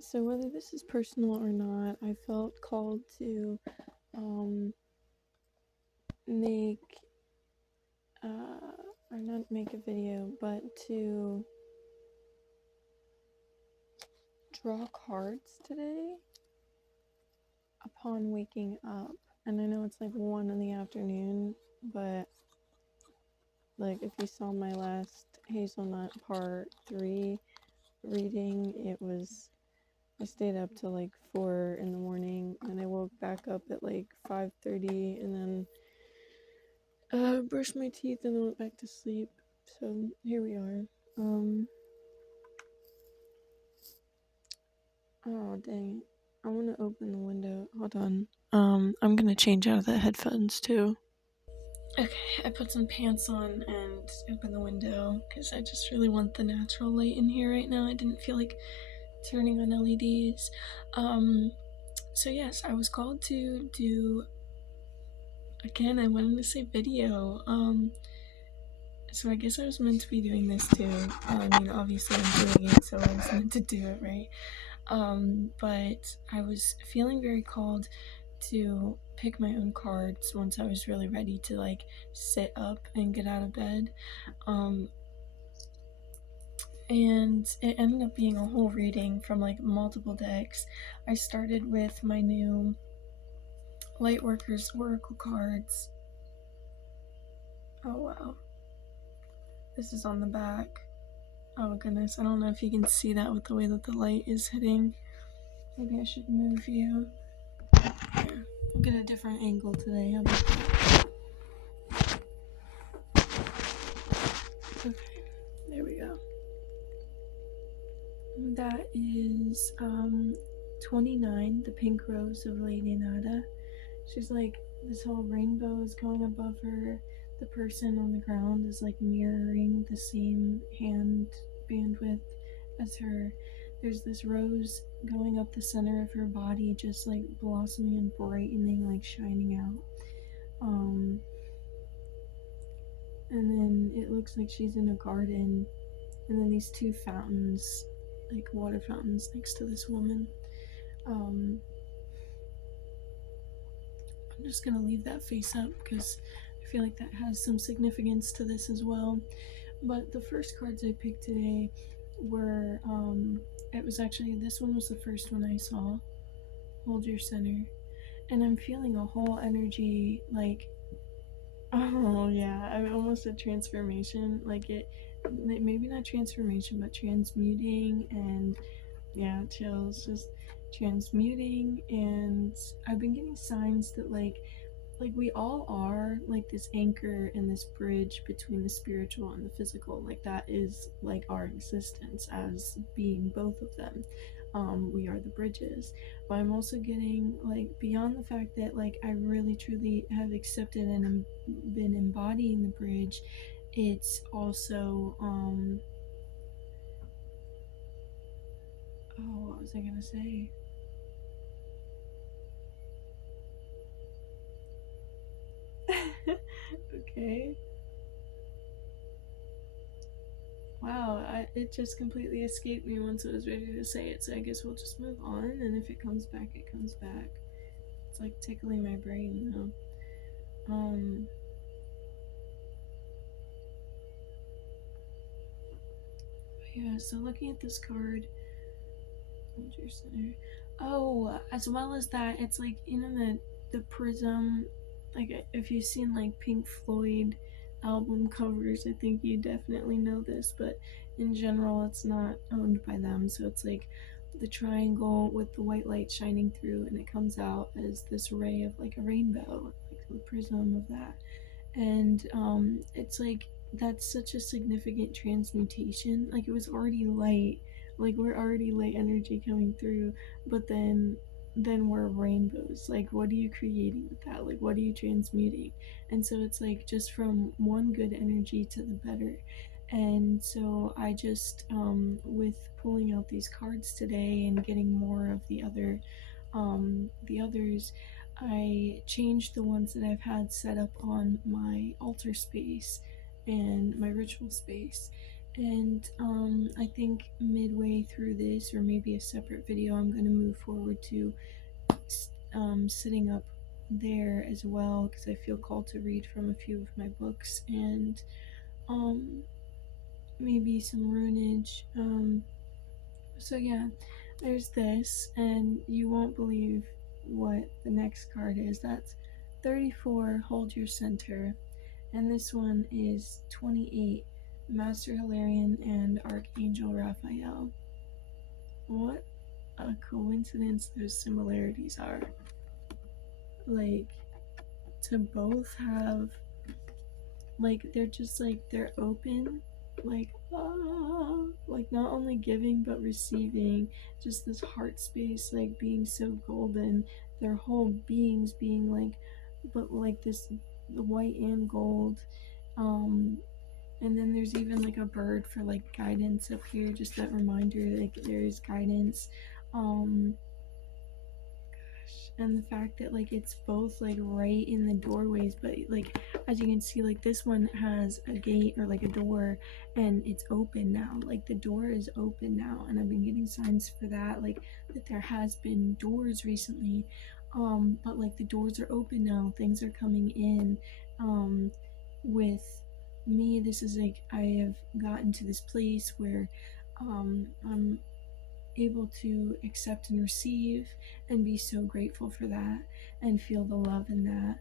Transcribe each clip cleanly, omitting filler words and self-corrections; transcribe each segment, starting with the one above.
So whether this is personal or not, I felt called to um, make, or not make a video, but to draw cards today upon waking up. And I know it's like 1 in the afternoon, but like if you saw my last Hazelnut Part 3 reading, I stayed up till like 4 in the morning, and I woke back up at like 5:30, and then brushed my teeth and then went back to sleep. So here we are. Oh dang it. I want to open the window. Hold on. I'm gonna change out of the headphones too. Okay, I put some pants on and open the window because I just really want the natural light in here right now. I didn't feel like turning on LEDs. So yes, I was called to do, again, I wanted to say video. So I guess I was meant to be doing this too. I mean, obviously I'm doing it, so I was meant to do it, right? But I was feeling very called to pick my own cards once I was really ready to like sit up and get out of bed. And it ended up being a whole reading from like multiple decks. I started with my new Lightworkers Oracle cards. Oh wow. This is on the back. Oh goodness, I don't know if you can see that with the way that the light is hitting. Maybe I should move you. Here, we'll get a different angle today. How about that? Okay, there we go. That is 29, the pink rose of Lady Nada. She's like, this whole rainbow is going above her. The person on the ground is like mirroring the same hand bandwidth as her. There's this rose going up the center of her body, just like blossoming and brightening, like shining out. And then it looks like she's in a garden, and then these two fountains, like water fountains, next to this woman. I'm just gonna leave that face up because I feel like that has some significance to this as well. But the first cards I picked today were, it was actually, this one was the first one I saw, Hold Your Center. And I'm feeling a whole energy, like, oh yeah, I almost said transformation, like it, maybe not transformation, but transmuting, and yeah, chills, just transmuting. And I've been getting signs that like we all are like this anchor and this bridge between the spiritual and the physical. Like that is like our existence as being both of them. We are the bridges. But I'm also getting like beyond the fact that like I really truly have accepted and been embodying the bridge. It's also oh, what was I gonna say? Okay. Wow, it just completely escaped me once I was ready to say it, so I guess we'll just move on, and if it comes back, it comes back. It's like tickling my brain, though. Yeah, so looking at this card, hold your center. Oh, as well as that, it's like, you know, the prism, like if you've seen like Pink Floyd album covers, I think you definitely know this, but in general, it's not owned by them, so it's like the triangle with the white light shining through, and it comes out as this ray of like a rainbow, like the prism of that. And it's like that's such a significant transmutation. Like it was already light, like we're already light energy coming through, but then we're rainbows. Like what are you creating with that? Like what are you transmuting? And so it's like just from one good energy to the better. And so I just with pulling out these cards today and getting more of the others, I changed the ones that I've had set up on my altar space and my ritual space. And I think midway through this, or maybe a separate video, I'm going to move forward to sitting up there as well, because I feel called to read from a few of my books, and um, maybe some runage. So yeah, there's this, and you won't believe what the next card is. That's 34, Hold Your Center, and this one is 28, Master Hilarion and Archangel Raphael. What a coincidence those similarities are. Like, to both have, like, they're just like, they're open, like, like not only giving but receiving, just this heart space, like being so golden, their whole beings being like, but like this white and gold. um and then there's even like a bird for like guidance up here, just that reminder, like there's guidance. um and the fact that like it's both like right in the doorways, but like as you can see, like this one has a gate or like a door, and it's open now, like the door is open now, and I've been getting signs for that, like that there has been doors recently, but like the doors are open now, things are coming in. With me, this is like I have gotten to this place where I'm able to accept and receive and be so grateful for that, and feel the love in that,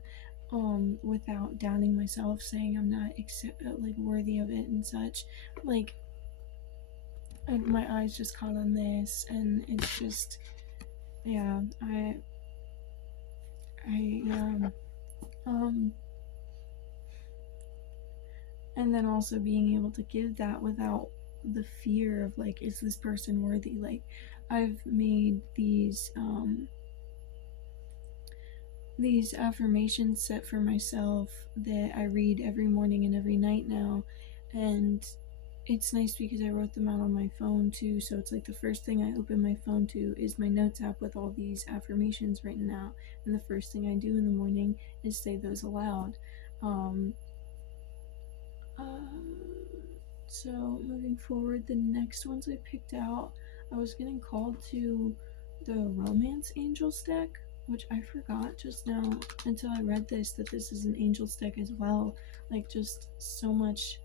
without downing myself, saying I'm not like worthy of it and such. Like, my eyes just caught on this, and it's just, yeah, um and then also being able to give that without the fear of like, is this person worthy? Like, I've made these affirmations set for myself that I read every morning and every night now. And it's nice because I wrote them out on my phone too. So it's like the first thing I open my phone to is my notes app with all these affirmations written out. And the first thing I do in the morning is say those aloud. Um, so moving forward, the next ones I picked out, I was getting called to the Romance Angels deck, which I forgot just now until I read this, that this is an Angels deck as well. Like, just so much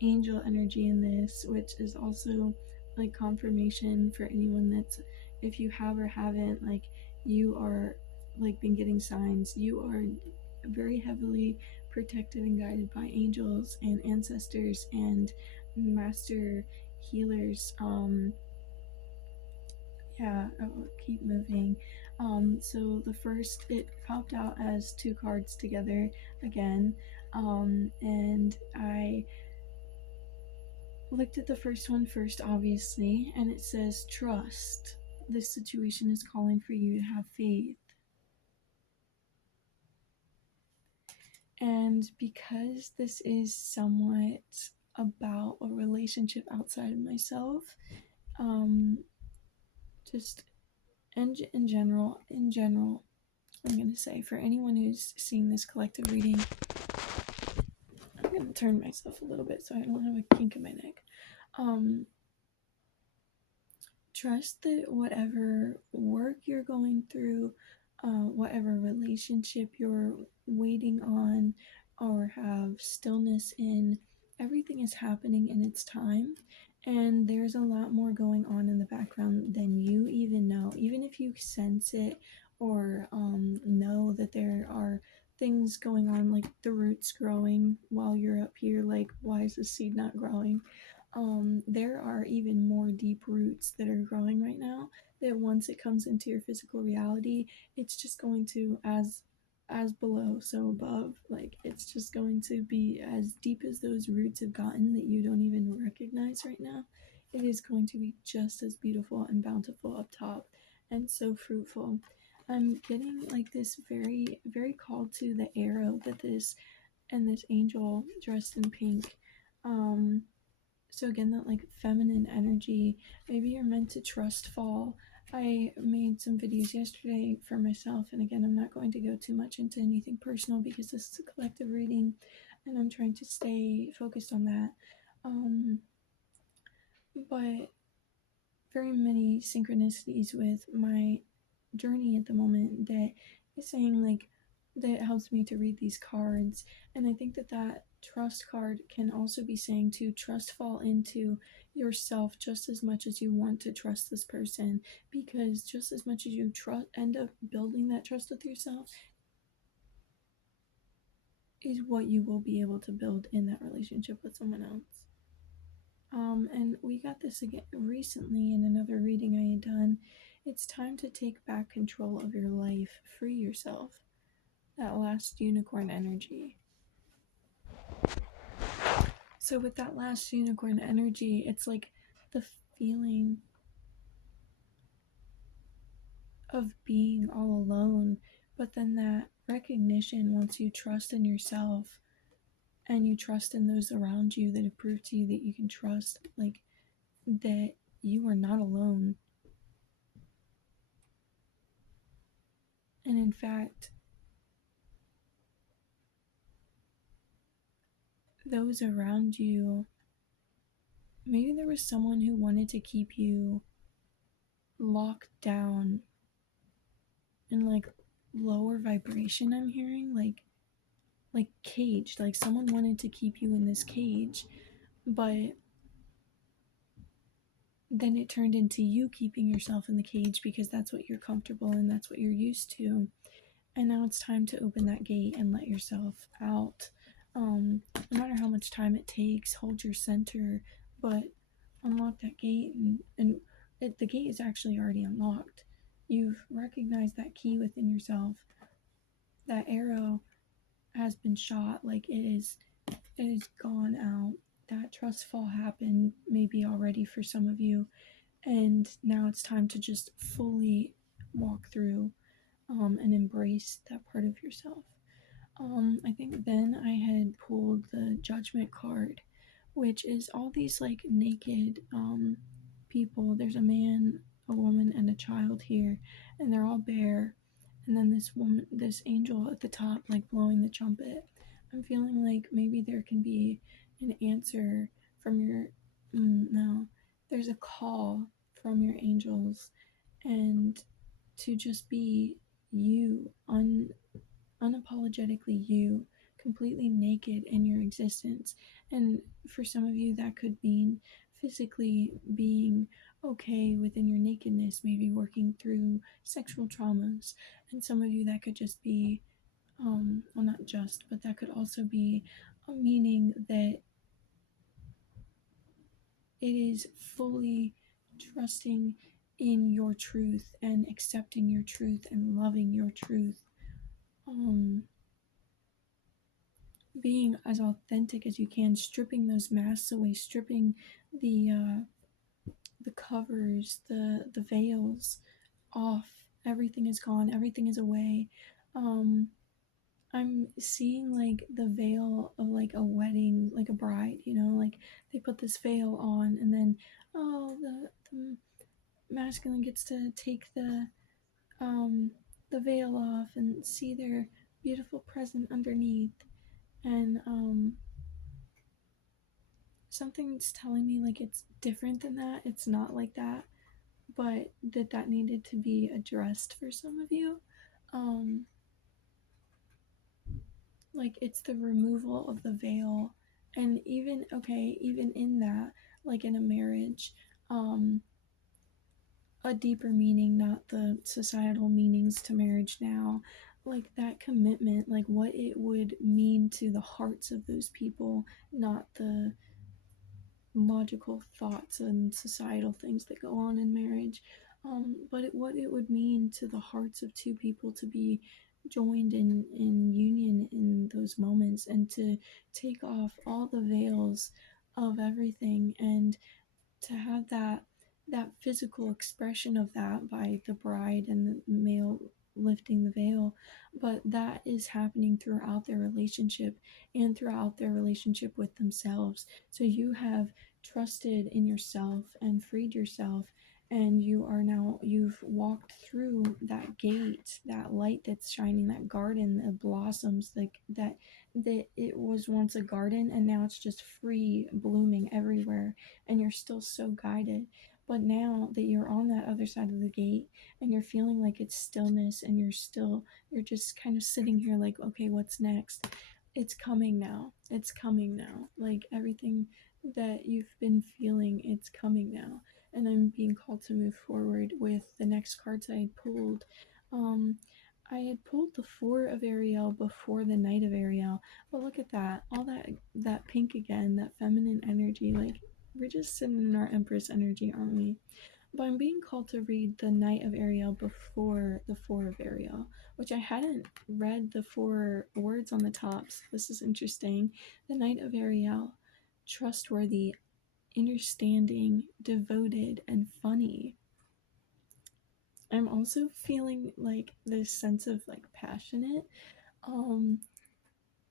angel energy in this, which is also like confirmation for anyone that's, if you have or haven't, like, you are like been getting signs, you are very heavily protected and guided by angels and ancestors and master healers. Yeah, I'll keep moving. So the first, it popped out as two cards together again. And I looked at the first one first, obviously, and it says trust. This situation is calling for you to have faith. And because this is somewhat about a relationship outside of myself, um, just in general, I'm going to say for anyone who's seeing this collective reading, I'm going to turn myself a little bit so I don't have a kink in my neck. Trust that whatever work you're going through, whatever relationship you're waiting on or have stillness in, everything is happening in its time. And there's a lot more going on in the background than you even know. Even if you sense it or know that there are things going on, like the roots growing while you're up here, like, why is the seed not growing? There are even more deep roots that are growing right now, that once it comes into your physical reality, it's just going to, as below so above, like it's just going to be as deep as those roots have gotten that you don't even recognize right now. It is going to be just as beautiful and bountiful up top, and so fruitful. I'm getting like this very, very called to the arrow that this, and this angel dressed in pink. So again, that like feminine energy, maybe you're meant to trust fall. I made some videos yesterday for myself, and again, I'm not going to go too much into anything personal because this is a collective reading and I'm trying to stay focused on that. but very many synchronicities with my journey at the moment that is saying like that helps me to read these cards. And I think that that trust card can also be saying to trust fall into yourself just as much as you want to trust this person, because just as much as you trust end up building that trust with yourself is what you will be able to build in that relationship with someone else. And we got this again recently in another reading I had done. It's time to take back control of your life, free yourself. That last unicorn energy. So, with that last unicorn energy, it's like the feeling of being all alone, but then that recognition once you trust in yourself and you trust in those around you that have proved to you that you can trust, like that you are not alone. And in fact, those around you, maybe there was someone who wanted to keep you locked down in like lower vibration. I'm hearing like caged, like someone wanted to keep you in this cage, but then it turned into you keeping yourself in the cage because that's what you're comfortable in, that's what you're used to. And now it's time to open that gate and let yourself out. No matter how much time it takes, hold your center, but unlock that gate. The gate is actually already unlocked. You've recognized that key within yourself. That arrow has been shot, like it is gone out. That trust fall happened maybe already for some of you, and now it's time to just fully walk through and embrace that part of yourself. I think then I had pulled the Judgment card, which is all these like naked people. There's a man, a woman, and a child here, and they're all bare. And then this woman, this angel at the top, like blowing the trumpet. I'm feeling like maybe there can be an answer from your. No, there's a call from your angels, and to just be you, unapologetically you, completely naked in your existence. And for some of you, that could mean physically being okay within your nakedness, maybe working through sexual traumas. And some of you, that could just be, well, not just, but that could also be a meaning that it is fully trusting in your truth and accepting your truth and loving your truth. Um, being as authentic as you can, stripping those masks away, stripping the covers, the veils off. Everything is gone. Everything is away. Um, I'm seeing like the veil of like a wedding, like a bride. You know, like they put this veil on, and then the masculine gets to take the veil off and see their beautiful present underneath. And something's telling me like it's different than that. It's not like that, but that needed to be addressed for some of you. Um, like it's the removal of the veil, and even okay, even in that, like in a marriage, um, a deeper meaning, not the societal meanings to marriage now. Like that commitment, like what it would mean to the hearts of those people, not the logical thoughts and societal things that go on in marriage, but what it would mean to the hearts of two people to be joined in union in those moments, and to take off all the veils of everything, and to have that physical expression of that by the bride and the male lifting the veil, but that is happening throughout their relationship and throughout their relationship with themselves. So you have trusted in yourself and freed yourself, and you've walked through that gate, that light that's shining, that garden, the blossoms, like that it was once a garden and now it's just free blooming everywhere, and you're still so guided. But now that you're on that other side of the gate and you're feeling like it's stillness, and you're just kind of sitting here like, okay, what's next? It's coming now. It's coming now. Like everything that you've been feeling, it's coming now. And I'm being called to move forward with the next cards I had pulled. Um, I had pulled the Four of Ariel before the Knight of Ariel, but look at that, all that pink again, that feminine energy. Like we're just sitting in our Empress energy, aren't we? But I'm being called to read the Knight of Ariel before the Four of Ariel, which I hadn't read the four words on the top. So this is interesting. The Knight of Ariel, trustworthy, understanding, devoted, and funny. I'm also feeling like this sense of like passionate. Um,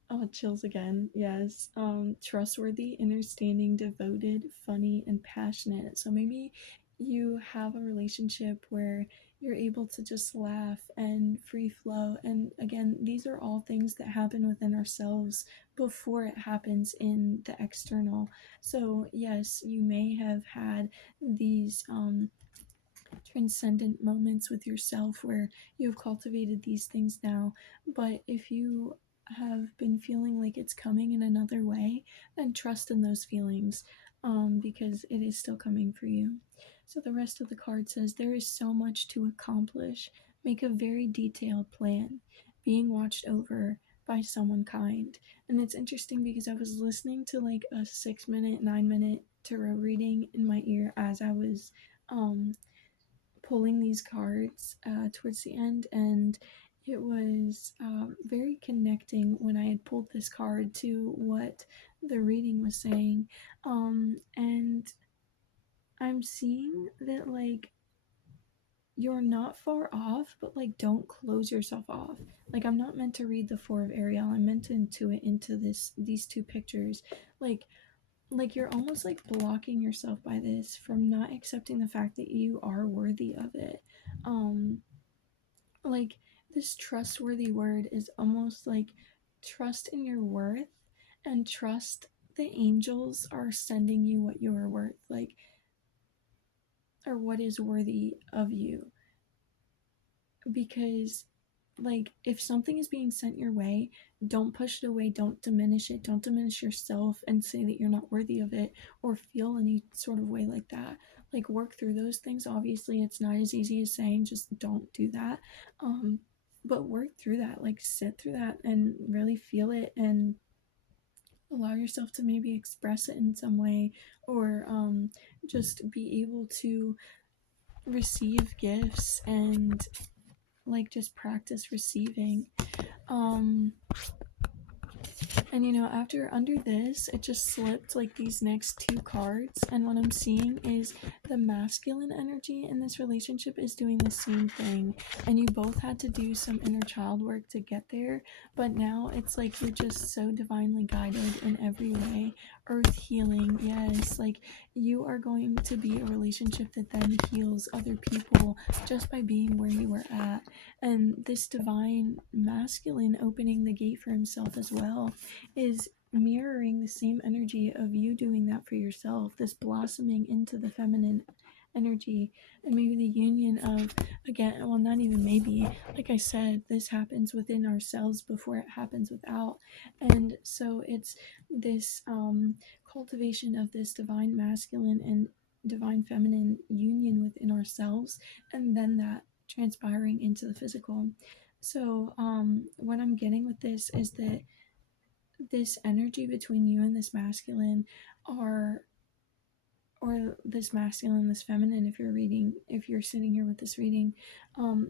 oh, chills again. Yes. Trustworthy, understanding, devoted, funny, and passionate. So maybe you have a relationship where you're able to just laugh and free flow. And again, these are all things that happen within ourselves before it happens in the external. So, yes, you may have had these transcendent moments with yourself where you've cultivated these things now. But if you have been feeling like it's coming in another way, then trust in those feelings, because it is still coming for you. So the rest of the card says, there is so much to accomplish. Make a very detailed plan, being watched over by someone kind. And it's interesting because I was listening to like a 6 minute, 9 minute tarot reading in my ear as I was um, pulling these cards towards the end, and it was very connecting when I had pulled this card to what the reading was saying. And I'm seeing that like you're not far off, but like don't close yourself off. Like I'm not meant to read the Four of Ariel. I'm meant to intuit into these two pictures. Like you're almost like blocking yourself by this from not accepting the fact that you are worthy of it. Um like this trustworthy word is almost like trust in your worth, and trust the angels are sending you what you are worth, like, or what is worthy of you. Because like if something is being sent your way, don't push it away, don't diminish it, don't diminish yourself and say that you're not worthy of it or feel any sort of way like that. Like work through those things. Obviously it's not as easy as saying just don't do that. um but work through that, like sit through that and really feel it, and allow yourself to maybe express it in some way, or just be able to receive gifts and like just practice receiving. um and after under this, it just slipped like these next two cards. And what I'm seeing is the masculine energy in this relationship is doing the same thing. And you both had to do some inner child work to get there. But now it's like you're just so divinely guided in every way. Earth healing, yes. Like you are going to be a relationship that then heals other people just by being where you were at. And this divine masculine opening the gate for himself as well is mirroring the same energy of you doing that for yourself, this blossoming into the feminine energy. And maybe the union of, again, well, not even maybe, like I said, this happens within ourselves before it happens without. And so it's this cultivation of this divine masculine and divine feminine union within ourselves, and then that transpiring into the physical. So what I'm getting with this is that this energy between you and this masculine are, or this masculine, this feminine, if you're sitting here with this reading,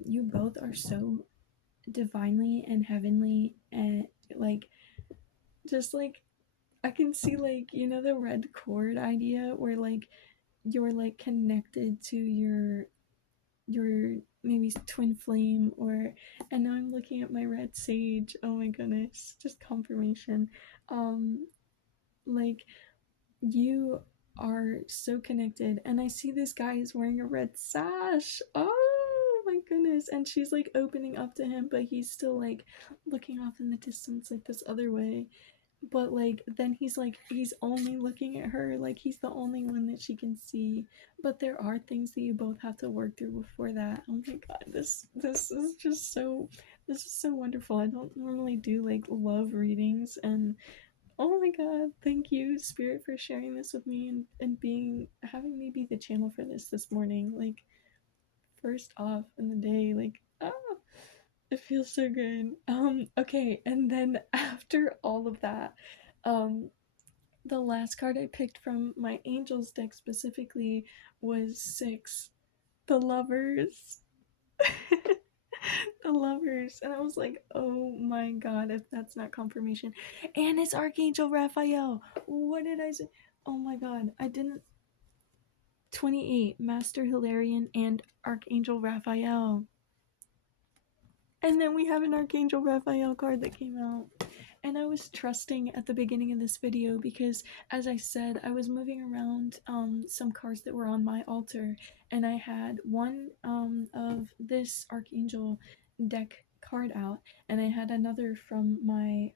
you both are so divinely and heavenly, and like just like I can see, like, the red cord idea where like you're like connected to your maybe twin flame, or, and now I'm looking at my red sage, oh my goodness, just confirmation. Like you are so connected. And I see this guy is wearing a red sash. Oh my goodness. And she's like opening up to him, but he's still like looking off in the distance, like this other way. But like then he's like he's only looking at her, like he's the only one that she can see. But there are things that you both have to work through before that. Oh my god, this is just so, this is so wonderful. I don't normally do like love readings, and oh my god, thank you, Spirit, for sharing this with me, and being having me be the channel for this morning. Like, first off in the day, like, it feels so good. Okay, and then after all of that, um, the last card I picked from my Angels deck specifically was 6, the Lovers. The Lovers. And I was like, oh my god, if that's not confirmation. And it's Archangel Raphael. What did I say? Oh my god, I didn't. 28, Master Hilarion and Archangel Raphael. And then we have an Archangel Raphael card that came out. And I was trusting at the beginning of this video because, as I said, I was moving around some cards that were on my altar, and I had one of this Archangel deck card out, and I had another from my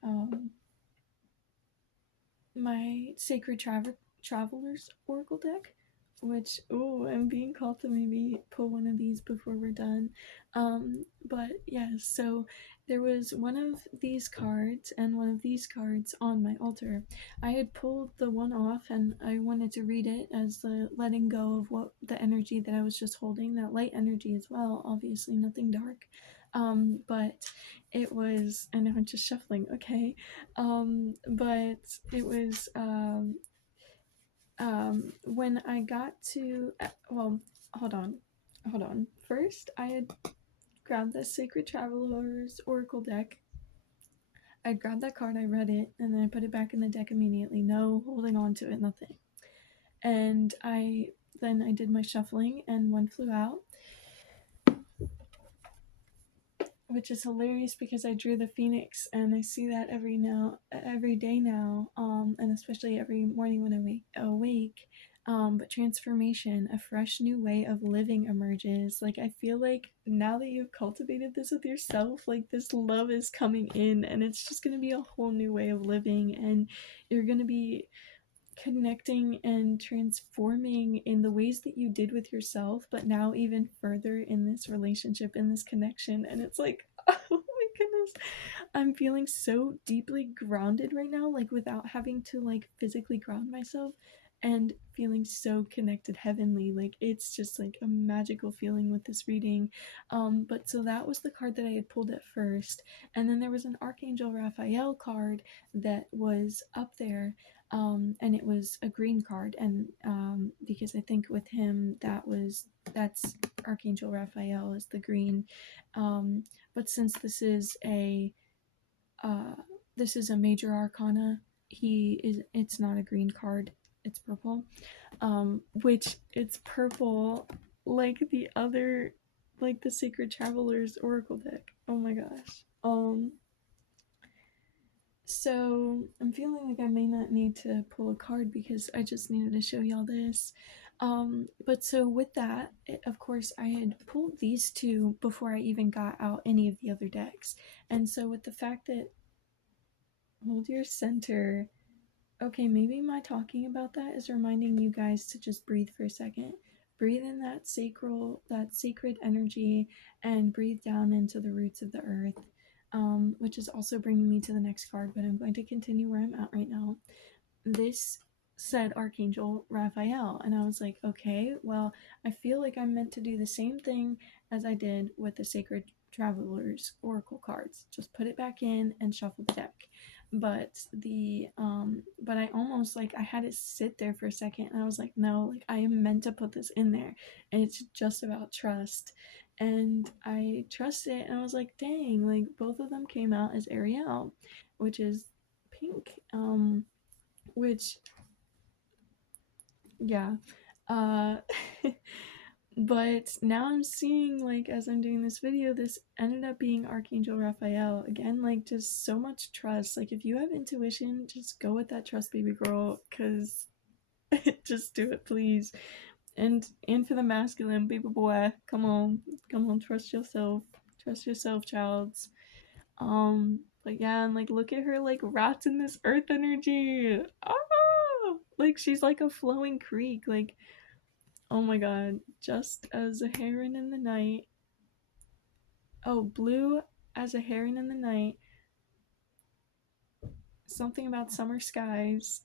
Sacred Travelers Oracle deck, which, oh, I'm being called to maybe pull one of these before we're done. But yeah, so there was one of these cards and one of these cards on my altar. I had pulled the one off and I wanted to read it as the letting go of what the energy that I was just holding, that light energy as well, obviously nothing dark. But it was, and I'm just shuffling, okay. But it was when I got to, well, hold on. First, I had grabbed the Sacred Travelers Oracle deck. I grabbed that card, I read it, and then I put it back in the deck immediately. No holding on to it, nothing. And then I did my shuffling, and one flew out, which is hilarious because I drew the phoenix, and I see that every day now, and especially every morning when I awake. But transformation, a fresh new way of living emerges. Like, I feel like now that you've cultivated this with yourself, like, this love is coming in, and it's just gonna be a whole new way of living, and you're gonna be connecting and transforming in the ways that you did with yourself, but now even further in this relationship, in this connection. And it's like, oh my goodness, I'm feeling so deeply grounded right now, like without having to like physically ground myself, and feeling so connected heavenly. Like, it's just like a magical feeling with this reading. But so that was the card that I had pulled at first, and then there was an Archangel Raphael card that was up there, and it was a green card, and because I think with him that's Archangel Raphael is the green, but since this is a major arcana, it's not a green card, it's purple, which it's purple like the other, like the Sacred Travelers Oracle deck. Oh my gosh. So I'm feeling like I may not need to pull a card because I just needed to show y'all this. But so with that, of course, I had pulled these two before I even got out any of the other decks. And so with the fact that, hold your center. Okay, maybe my talking about that is reminding you guys to just breathe for a second. Breathe in that sacred energy, and breathe down into the roots of the earth. Which is also bringing me to the next card, but I'm going to continue where I'm at right now. This said Archangel Raphael, and I was like, okay, well, I feel like I'm meant to do the same thing as I did with the Sacred Travelers Oracle cards. Just put it back in and shuffle the deck. But but I almost, like, I had it sit there for a second, and I was like, no, like, I am meant to put this in there, and it's just about trust. And I trust it, and I was like, dang, like, both of them came out as Ariel, which is pink. Which, yeah. Uh but now I'm seeing, like, as I'm doing this video, this ended up being Archangel Raphael. Again, like, just so much trust. Like, if you have intuition, just go with that trust, baby girl, because Just do it, please. And for the masculine, baby boy, come on, trust yourself. Trust yourself, childs. But yeah, and like look at her like wrapped in this earth energy. Oh, like she's like a flowing creek. Like, oh my god, just as a heron in the night. Oh, blue as a heron in the night. Something about summer skies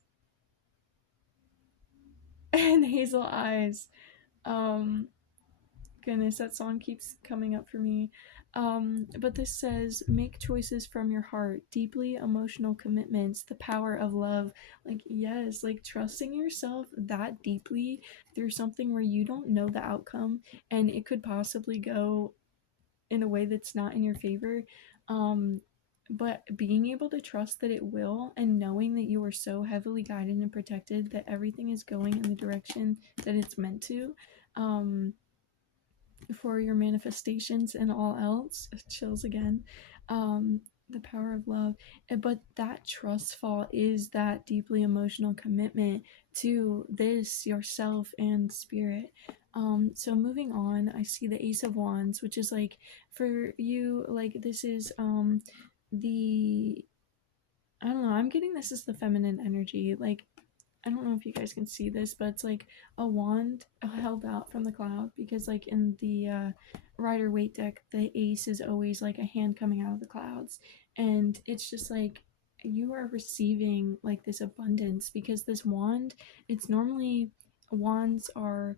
and hazel eyes. Um, Goodness, that song keeps coming up for me. But this says, make choices from your heart, deeply emotional commitments, the power of love. Like, yes, like trusting yourself that deeply through something where you don't know the outcome and it could possibly go in a way that's not in your favor. Um, but being able to trust that it will and knowing that you are so heavily guided and protected that everything is going in the direction that it's meant to. For your manifestations and all else. Chills again. The power of love. But that trust fall is that deeply emotional commitment to this, yourself, and spirit. So moving on, I see the Ace of Wands, which is like for you, like this is the I don't know, I'm getting this as the feminine energy. Like I don't know if you guys can see this, but it's like a wand held out from the cloud because, like, in the Rider Waite deck, the ace is always like a hand coming out of the clouds. And it's just like you are receiving like this abundance because this wand, it's normally wands are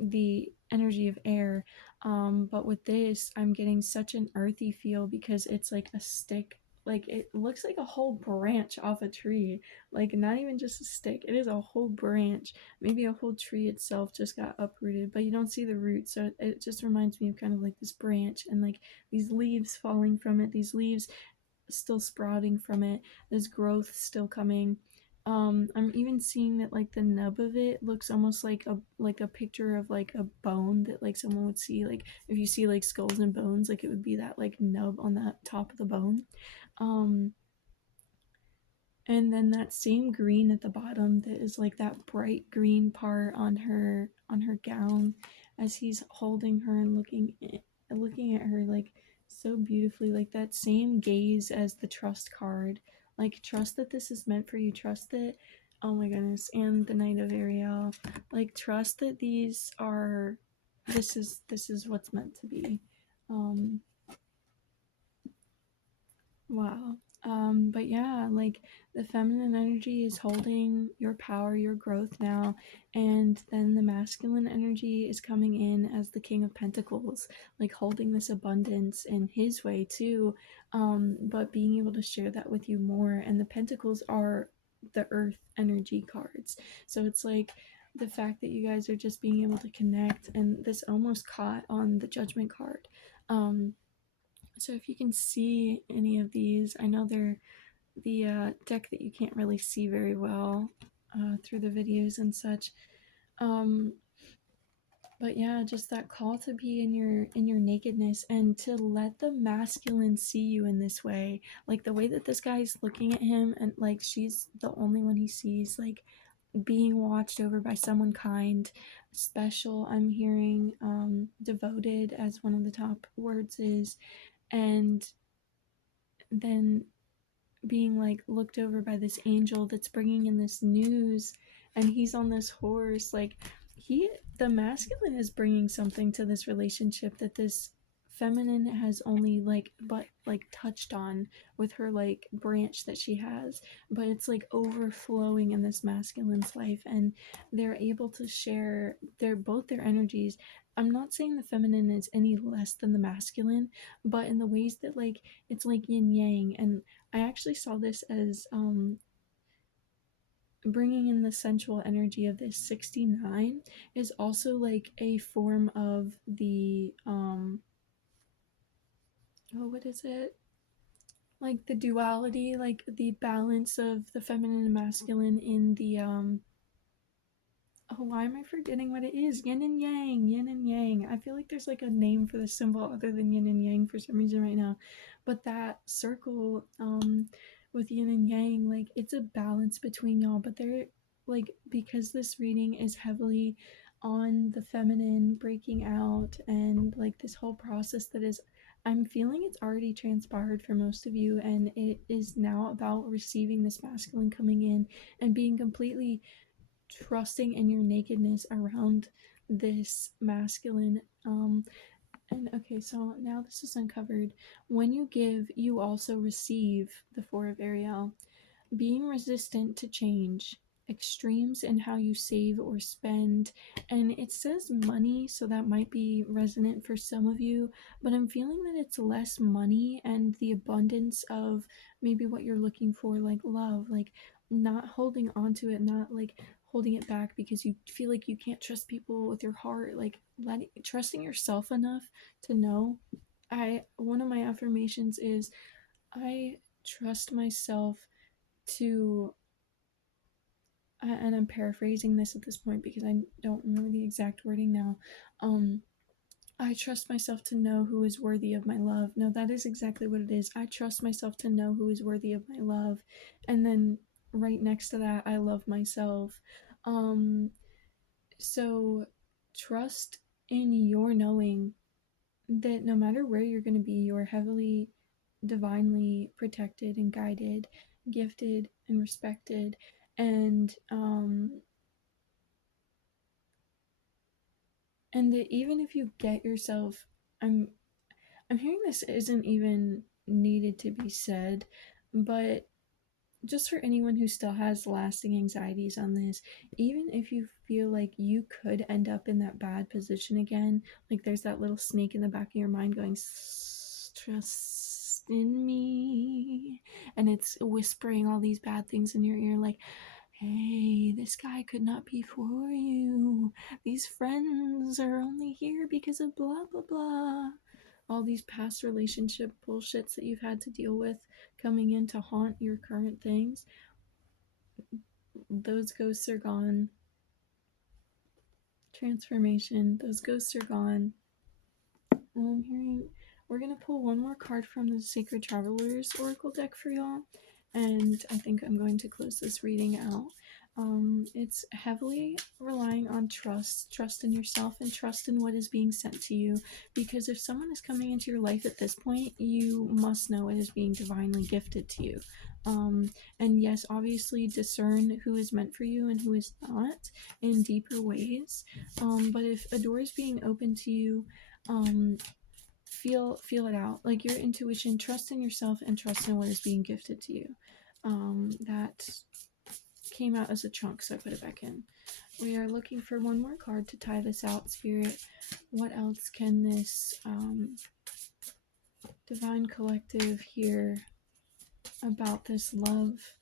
the energy of air. But with this, I'm getting such an earthy feel because it's like a stick. Like it looks like a whole branch off a tree, like not even just a stick, it is a whole branch. Maybe a whole tree itself just got uprooted, but you don't see the roots, so it just reminds me of kind of like this branch and like these leaves falling from it, these leaves still sprouting from it, this growth still coming. I'm even seeing that like the nub of it looks almost like a picture of like a bone that like someone would see, like if you see like skulls and bones, like it would be that like nub on the top of the bone. um and then that same green at the bottom that is like that bright green part on her gown as he's holding her and looking at her like so beautifully, like that same gaze as the trust card. Like trust that this is meant for you, trust that, oh my goodness, and the Knight of Ariel, like trust that this is what's meant to be. um Wow. But yeah, like the feminine energy is holding your power, your growth now, and then the masculine energy is coming in as the King of Pentacles, like holding this abundance in his way too, but being able to share that with you more. And the Pentacles are the Earth energy cards. So it's like the fact that you guys are just being able to connect, and this almost caught on the Judgment card. So if you can see any of these, I know they're the deck that you can't really see very well through the videos and such. Um, but yeah, just that call to be in your nakedness and to let the masculine see you in this way, like the way that this guy is looking at him, and like she's the only one he sees, like being watched over by someone kind, special. I'm hearing devoted as one of the top words is, and then being like looked over by this angel that's bringing in this news, and he's on this horse. Like he the masculine is bringing something to this relationship that this feminine has only like touched on with her like branch that she has, but it's like overflowing in this masculine's life, and they're able to share their energies. I'm not saying the feminine is any less than the masculine, but in the ways that like it's like yin yang. And I actually saw this as bringing in the sensual energy of this 69 is also like a form of the oh, what is it? Like the duality, like the balance of the feminine and masculine in the oh, why am I forgetting what it is? Yin and yang, yin and yang. I feel like there's like a name for the symbol other than yin and yang for some reason right now. But that circle with yin and yang, like it's a balance between y'all, but like, because this reading is heavily on the feminine breaking out and like this whole process that is, I'm feeling it's already transpired for most of you, and it is now about receiving this masculine coming in and being completely trusting in your nakedness around this masculine. And okay, so now this is uncovered. When you give, you also receive. The Four of Ariel. Being resistant to change, extremes in how you save or spend. And it says money, so that might be resonant for some of you, but I'm feeling that it's less money and the abundance of maybe what you're looking for, like love, like not holding on to it, not like holding it back because you feel like you can't trust people with your heart, like trusting yourself enough to know. One of my affirmations is I trust myself to, and I'm paraphrasing this at this point because I don't remember the exact wording now. Um, I trust myself to know who is worthy of my love. No, that is exactly what it is. I trust myself to know who is worthy of my love. And then right next to that, I love myself. Um, so trust in your knowing that no matter where you're going to be, you're heavily divinely protected and guided, gifted and respected. And that even if you get yourself, I'm hearing this isn't even needed to be said, but just for anyone who still has lasting anxieties on this, even if you feel like you could end up in that bad position again, like there's that little snake in the back of your mind going, trust in me, and it's whispering all these bad things in your ear, like, hey, this guy could not be for you. These friends are only here because of blah, blah, blah. All these past relationship bullshits that you've had to deal with coming in to haunt your current things, those ghosts are gone. Transformation, those ghosts are gone. And I'm hearing we're going to pull one more card from the Sacred Travelers Oracle deck for y'all, and I think I'm going to close this reading out. It's heavily relying on trust in yourself and trust in what is being sent to you, because if someone is coming into your life at this point, you must know it is being divinely gifted to you. And yes, obviously discern who is meant for you and who is not in deeper ways. But if a door is being opened to you, um, feel it out, like your intuition, trust in yourself and trust in what is being gifted to you. That came out as a chunk, so I put it back in. We are looking for one more card to tie this out, Spirit. What else can this divine collective hear about this love?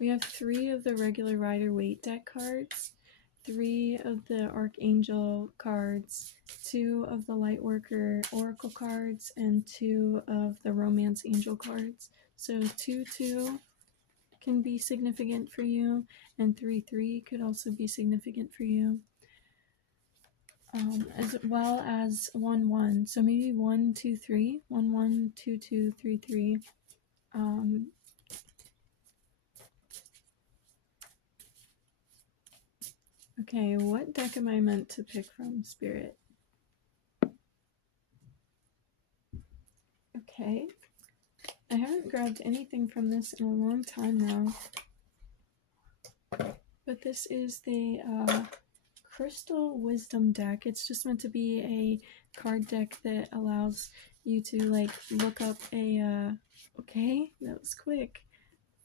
We have 3 of the regular Rider-Waite deck cards, 3 of the Archangel cards, 2 of the Lightworker Oracle cards, and 2 of the Romance Angel cards. So 2-2 can be significant for you, and 3-3 could also be significant for you. As well as 1-1. So maybe 1-2-3, 1-1, 2-2, 3-3. Okay, what deck am I meant to pick from, Spirit? Okay. I haven't grabbed anything from this in a long time now. But this is the Crystal Wisdom deck. It's just meant to be a card deck that allows you to like look up a okay, that was quick.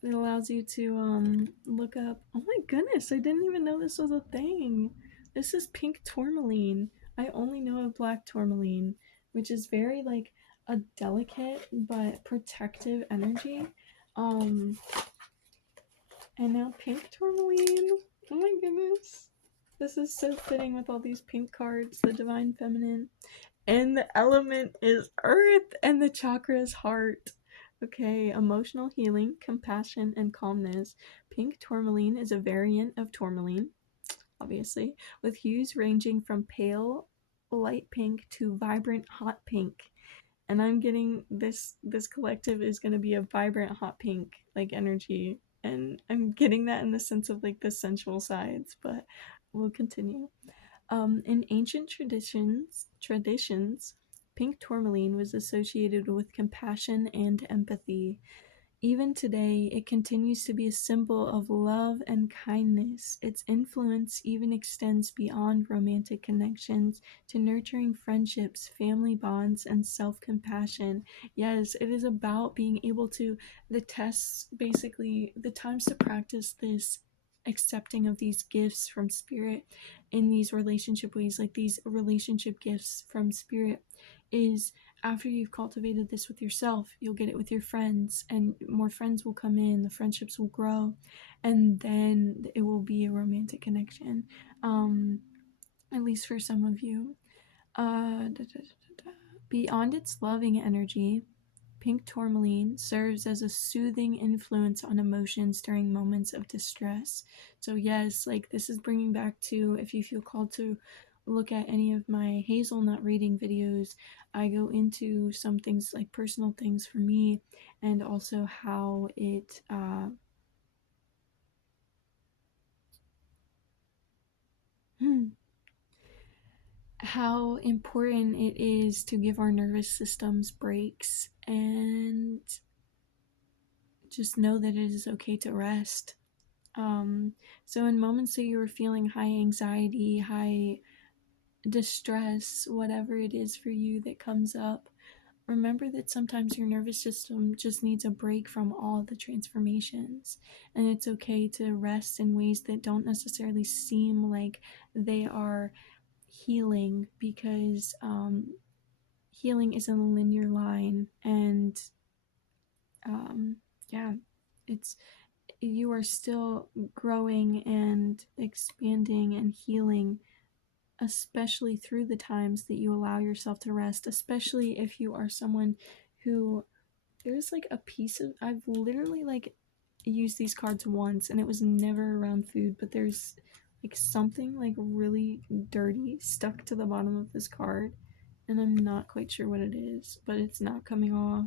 It allows you to look up, oh my goodness, I didn't even know this was a thing. This is pink tourmaline. I only know of black tourmaline, which is very like a delicate but protective energy. And now pink tourmaline. Oh my goodness. This is so fitting with all these pink cards, the divine feminine. And the element is earth and the chakra is heart. Okay, emotional healing, compassion, and calmness. Pink tourmaline is a variant of tourmaline. obviously, with hues ranging from pale light pink to vibrant hot pink. And I'm getting this collective is going to be a vibrant hot pink like energy, and I'm getting that in the sense of like the sensual sides, but we'll continue. In ancient traditions, pink tourmaline was associated with compassion and empathy. Even today, it continues to be a symbol of love and kindness. Its influence even extends beyond romantic connections to nurturing friendships, family bonds, and self compassion. Yes, it is about being able to, the tests, basically, the times to practice this accepting of these gifts from spirit in these relationship ways, like these relationship gifts from spirit, is after you've cultivated this with yourself, you'll get it with your friends, and more friends will come in, the friendships will grow, and then it will be a romantic connection. Um, at least for some of you. Beyond its loving energy, pink tourmaline serves as a soothing influence on emotions during moments of distress. So, yes, like this is bringing back to if you feel called to look at any of my hazelnut reading videos, I go into some things like personal things for me, and also how it how important it is to give our nervous systems breaks and just know that it is okay to rest. So, in moments that you are feeling high anxiety, high distress, whatever it is for you that comes up, remember that sometimes your nervous system just needs a break from all the transformations. And it's okay to rest in ways that don't necessarily seem like they are healing, because healing is a linear line. And um, yeah, it's you are still growing and expanding and healing, especially through the times that you allow yourself to rest, especially if you are someone who there's like a piece of I've literally like used these cards once and it was never around food, but there's like something like really dirty stuck to the bottom of this card, and I'm not quite sure what it is, but it's not coming off.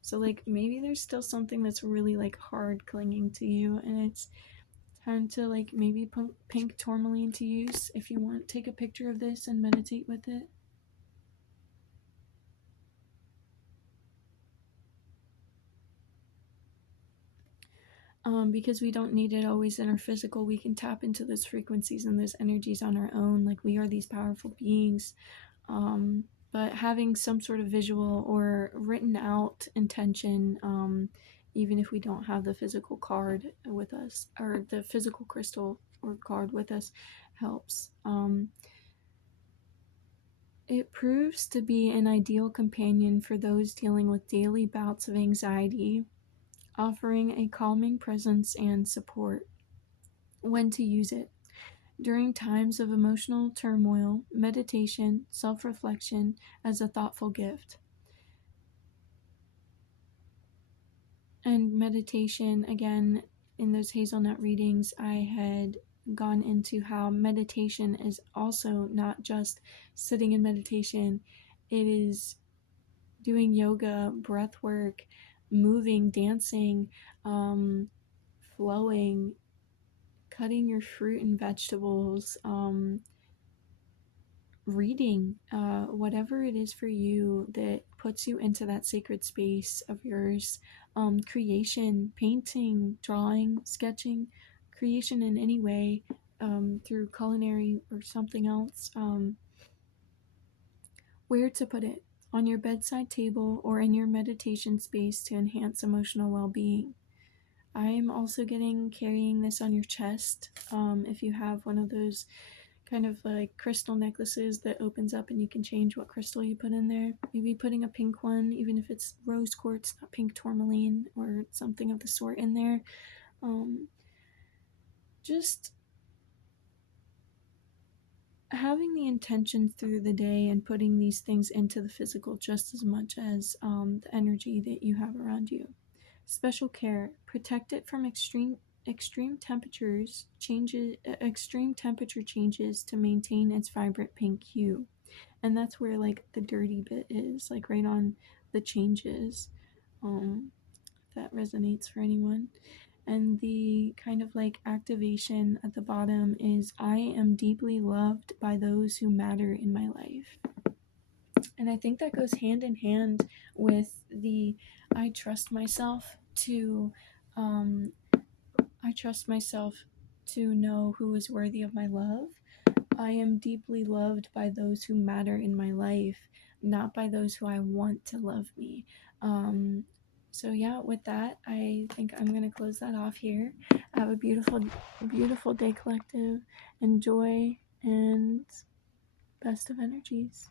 So like maybe there's still something that's really like hard clinging to you, and it's time to like maybe put pink tourmaline to use. If you want, take a picture of this and meditate with it. Because we don't need it always in our physical, we can tap into those frequencies and those energies on our own. Like we are these powerful beings. Um, but having some sort of visual or written out intention, even if we don't have the physical card with us or the physical crystal or card with us, helps. It proves to be an ideal companion for those dealing with daily bouts of anxiety, offering a calming presence and support. When to use it. During times of emotional turmoil, meditation, self reflection as a thoughtful gift. And meditation, again, in those hazelnut readings, I had gone into how meditation is also not just sitting in meditation, it is doing yoga, breath work, moving, dancing, um, flowing, cutting your fruit and vegetables, reading, whatever it is for you that puts you into that sacred space of yours, creation, painting, drawing, sketching, creation in any way, through culinary or something else. Where to put it? On your bedside table or in your meditation space to enhance emotional well being. I'm also getting carrying this on your chest. If you have one of those kind of like crystal necklaces that opens up and you can change what crystal you put in there. Maybe putting a pink one, even if it's rose quartz, not pink tourmaline, or something of the sort in there. Um, just having the intention through the day and putting these things into the physical just as much as the energy that you have around you. Special care. Protect it from extreme extreme temperature changes to maintain its vibrant pink hue. And that's where like the dirty bit is, like right on the changes. If that resonates for anyone. And the kind of like activation at the bottom is I am deeply loved by those who matter in my life. And I think that goes hand in hand with the I trust myself to um I trust myself to know who is worthy of my love. I am deeply loved by those who matter in my life, not by those who I want to love me. Um, so yeah, with that, I think I'm gonna close that off here. Have a beautiful day, collective. Enjoy and best of energies.